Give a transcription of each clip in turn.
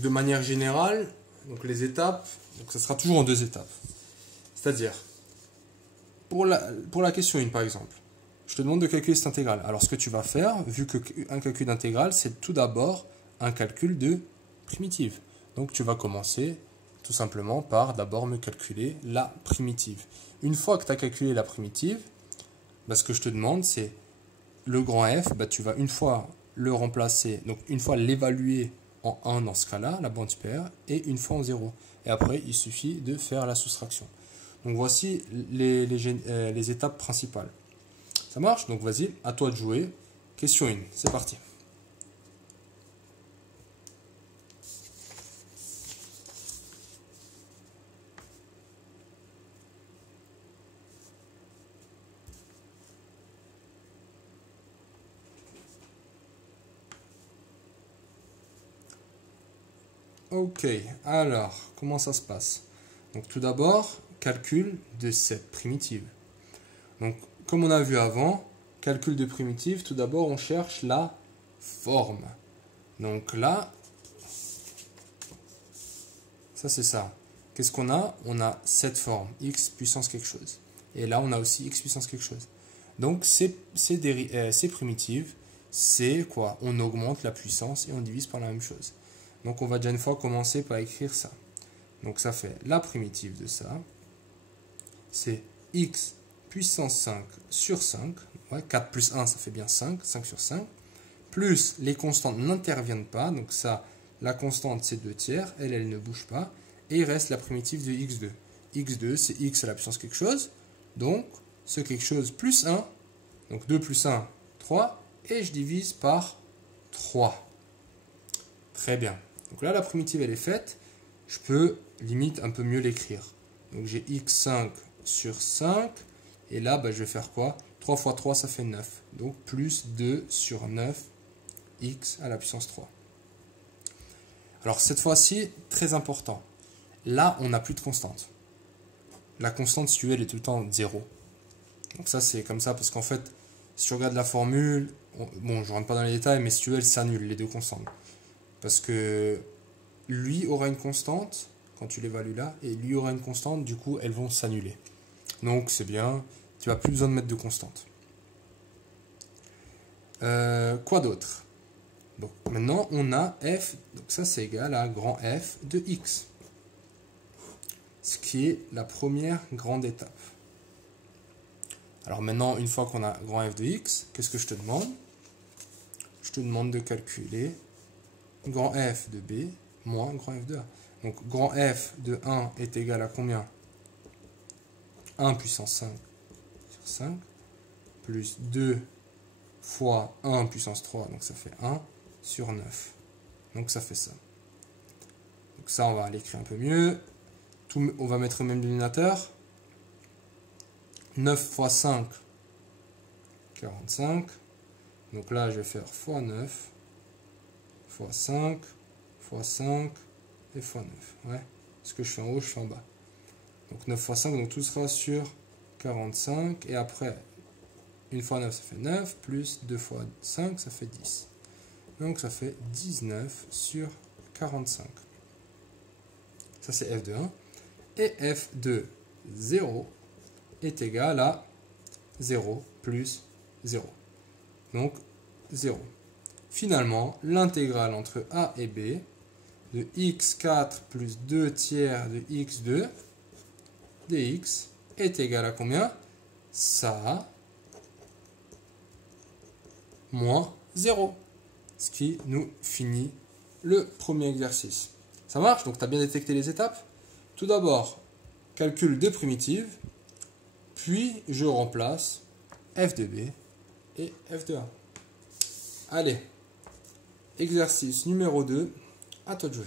Donc de manière générale, donc les étapes, donc ça sera toujours en 2 étapes. C'est-à-dire, pour la question 1 par exemple, je te demande de calculer cette intégrale. Alors ce que tu vas faire, vu qu'un calcul d'intégrale, c'est tout d'abord un calcul de primitive. Donc tu vas commencer tout simplement par d'abord me calculer la primitive. Une fois que tu as calculé la primitive, bah, ce que je te demande, c'est le grand f, bah, tu vas une fois le remplacer, donc une fois l'évaluer en 1 dans ce cas-là, la bande supérieure, et une fois en 0. Et après, il suffit de faire la soustraction. Donc voici les étapes principales. Ça marche? Donc vas-y, à toi de jouer. Question 1, c'est parti. Ok, alors, comment ça se passe? Donc tout d'abord, calcul de cette primitive. Donc, comme on a vu avant, calcul de primitive, tout d'abord, on cherche la forme. Donc là, ça c'est ça. Qu'est-ce qu'on a? On a cette forme, x puissance quelque chose. Et là, on a aussi x puissance quelque chose. Donc, ces primitives, c'est quoi? On augmente la puissance et on divise par la même chose. Donc, on va déjà une fois commencer par écrire ça. Donc, ça fait la primitive de ça. C'est x puissance 5 sur 5. Ouais, 4 plus 1, ça fait bien 5. 5 sur 5. Plus les constantes n'interviennent pas. Donc, ça, la constante, c'est 2 tiers. Elle ne bouge pas. Et il reste la primitive de x2. x2, c'est x à la puissance quelque chose. Donc, ce quelque chose plus 1. Donc, 2 plus 1, 3. Et je divise par 3. Très bien. Donc là, la primitive, elle est faite. Je peux, limite, un peu mieux l'écrire. Donc j'ai x5 sur 5. Et là, bah, je vais faire quoi? 3 fois 3, ça fait 9. Donc plus 2 sur 9, x à la puissance 3. Alors cette fois-ci, très important. Là, on n'a plus de constante. La constante, si tu veux, elle est tout le temps 0. Donc ça, c'est comme ça, parce qu'en fait, si tu regardes la formule, bon, je ne rentre pas dans les détails, mais si tu veux, elle s'annule, les deux constantes. Parce que lui aura une constante, quand tu l'évalues là, et lui aura une constante, du coup, elles vont s'annuler. Donc, c'est bien, tu n'as plus besoin de mettre de constante. Quoi d'autre? Donc, maintenant, on a f, donc ça, c'est égal à grand F de x. Ce qui est la première grande étape. Alors maintenant, une fois qu'on a grand F de x, qu'est-ce que je te demande? Je te demande de calculer grand F de B moins grand F de A. Donc grand F de 1 est égal à combien? 1 puissance 5 sur 5 plus 2 fois 1 puissance 3, donc ça fait 1 sur 9. Donc ça fait ça. Donc ça, on va l'écrire un peu mieux. On va mettre le même dénominateur. 9 fois 5, 45. Donc là, je vais faire fois 9, fois 5, fois 5 et fois 9. Ouais. Ce que je fais en haut, je fais en bas. Donc 9 fois 5, donc tout sera sur 45. Et après, 1 fois 9, ça fait 9. Plus 2 fois 5, ça fait 10. Donc ça fait 19 sur 45. Ça, c'est f de 1. Et f de 0 est égal à 0 plus 0. Donc 0. Finalement, l'intégrale entre a et b de x4 plus 2 tiers de x2 dx est égal à combien? Ça moins 0. Ce qui nous finit le premier exercice. Ça marche? Donc tu as bien détecté les étapes. Tout d'abord, calcul de primitive. Puis je remplace f de b et f de a. Allez, exercice numéro 2, à toi de jouer.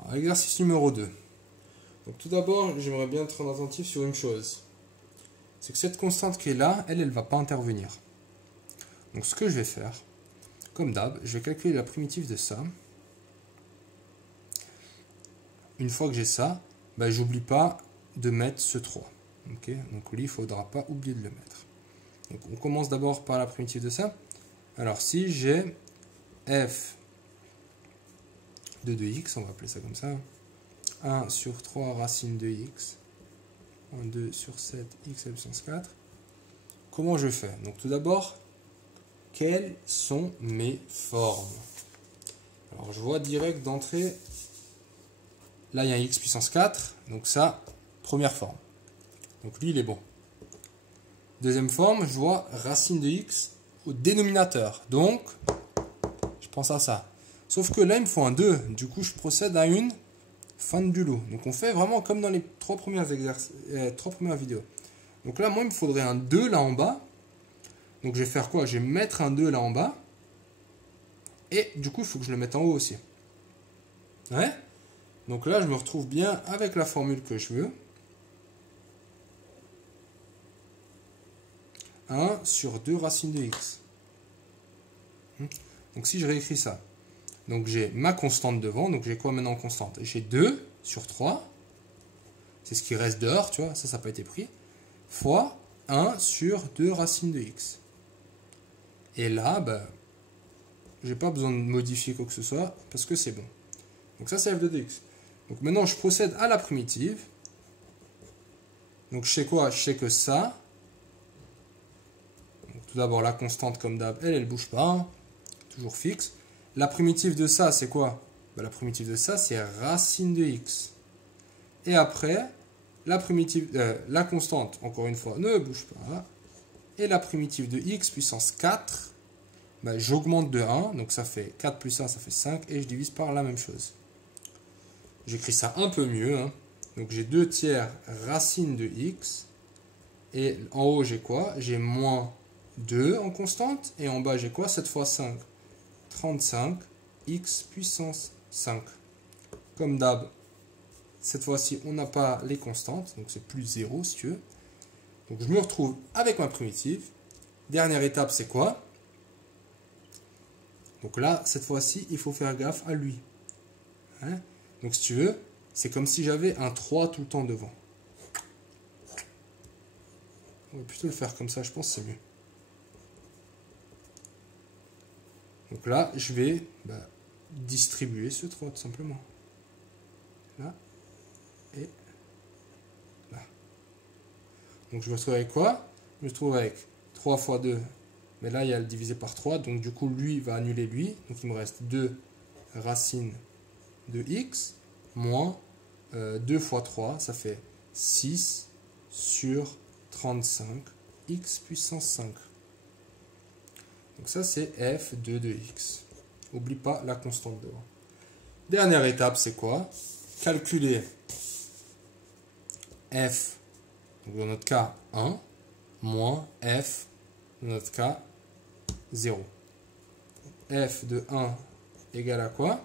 Alors, exercice numéro 2. Donc tout d'abord, j'aimerais bien être attentif sur une chose. C'est que cette constante qui est là, elle ne va pas intervenir. Donc ce que je vais faire, comme d'hab, je vais calculer la primitive de ça. une fois que j'ai ça, ben, j'oublie pas de mettre ce 3. Okay, donc lui, il ne faudra pas oublier de le mettre. Donc on commence d'abord par la primitive de ça. Alors si j'ai f de 2x, on va appeler ça comme ça, 1 sur 3 racine de x, 1, 2 sur 7, x à la puissance 4, comment je fais? Donc tout d'abord, quelles sont mes formes? Alors je vois direct d'entrée, là il y a un x puissance 4, donc ça, première forme. Donc lui il est bon. Deuxième forme, je vois racine de x au dénominateur. Donc, je pense à ça. Sauf que là, il me faut un 2. Du coup, je procède à une fin du lot. Donc, on fait vraiment comme dans les trois premières vidéos. Donc là, moi, il me faudrait un 2 là en bas. Donc, je vais faire quoi? Je vais mettre un 2 là en bas. Et du coup, il faut que je le mette en haut aussi. Ouais? Donc là, je me retrouve bien avec la formule que je veux. 1 sur 2 racine de x. Donc si je réécris ça, donc j'ai ma constante devant, donc j'ai quoi maintenant en constante? J'ai 2 sur 3, c'est ce qui reste dehors, tu vois, ça n'a pas été pris, fois 1 sur 2 racine de x. Et là, ben, j'ai pas besoin de modifier quoi que ce soit, parce que c'est bon. Donc ça c'est f de 2x. Donc maintenant je procède à la primitive. Donc je sais quoi? Je sais que ça, tout d'abord, la constante, comme d'hab, elle bouge pas, hein, toujours fixe. La primitive de ça, c'est quoi? Ben, la primitive de ça, c'est racine de x. Et après, la constante, encore une fois, ne bouge pas. Et la primitive de x puissance 4, ben, j'augmente de 1, donc ça fait 4 plus 1, ça fait 5, et je divise par la même chose. J'écris ça un peu mieux, hein. Donc j'ai 2 tiers racine de x, et en haut, j'ai quoi? J'ai moins 2 en constante, et en bas j'ai quoi? 7 fois 5, 35, x puissance 5. Comme d'hab, cette fois-ci on n'a pas les constantes, donc c'est plus 0 si tu veux. Donc je me retrouve avec ma primitive. Dernière étape, c'est quoi? Donc là, cette fois-ci, il faut faire gaffe à lui. Hein? Donc si tu veux, c'est comme si j'avais un 3 tout le temps devant. On va plutôt le faire comme ça, je pense que c'est mieux. Donc là, je vais distribuer ce 3 tout simplement. Là et là. Donc je me retrouve avec quoi? Je me retrouve avec 3 fois 2. Mais là, il y a le divisé par 3. Donc du coup, lui va annuler lui. Donc il me reste 2 racine de x moins 2 fois 3. Ça fait 6 sur 35 x puissance 5. Donc ça, c'est f de x. N'oublie pas la constante devant. Dernière étape, c'est quoi? Calculer f, donc dans notre cas 1, moins f, dans notre cas 0. F de 1 égale à quoi?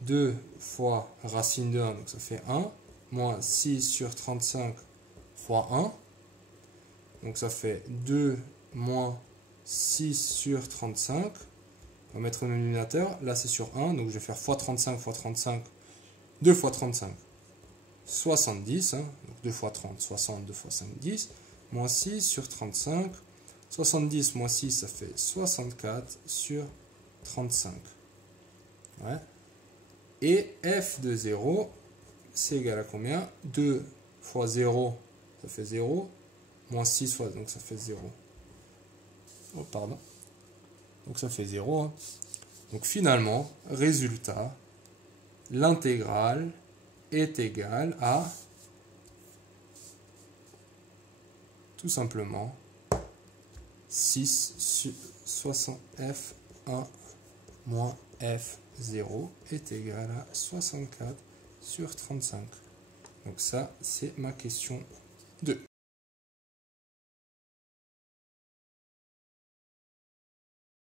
2 fois racine de 1, donc ça fait 1, moins 6 sur 35 fois 1. Donc ça fait 2 moins 6 sur 35. On va mettre le dénominateur. Là, c'est sur 1. Donc je vais faire fois 35 fois 35. 2 fois 35. 70. Hein. Donc 2 fois 30, 60. 2 fois 5, 10. Moins 6 sur 35. 70 moins 6, ça fait 64 sur 35. Ouais. Et f de 0, c'est égal à combien? 2 fois 0, ça fait 0. Moins 6 fois, donc ça fait 0. Oh, pardon. Donc ça fait 0. Hein. Donc finalement, résultat, l'intégrale est égale à tout simplement 6 sur 60 f1 moins f0 est égal à 64 sur 35. Donc ça, c'est ma question 2.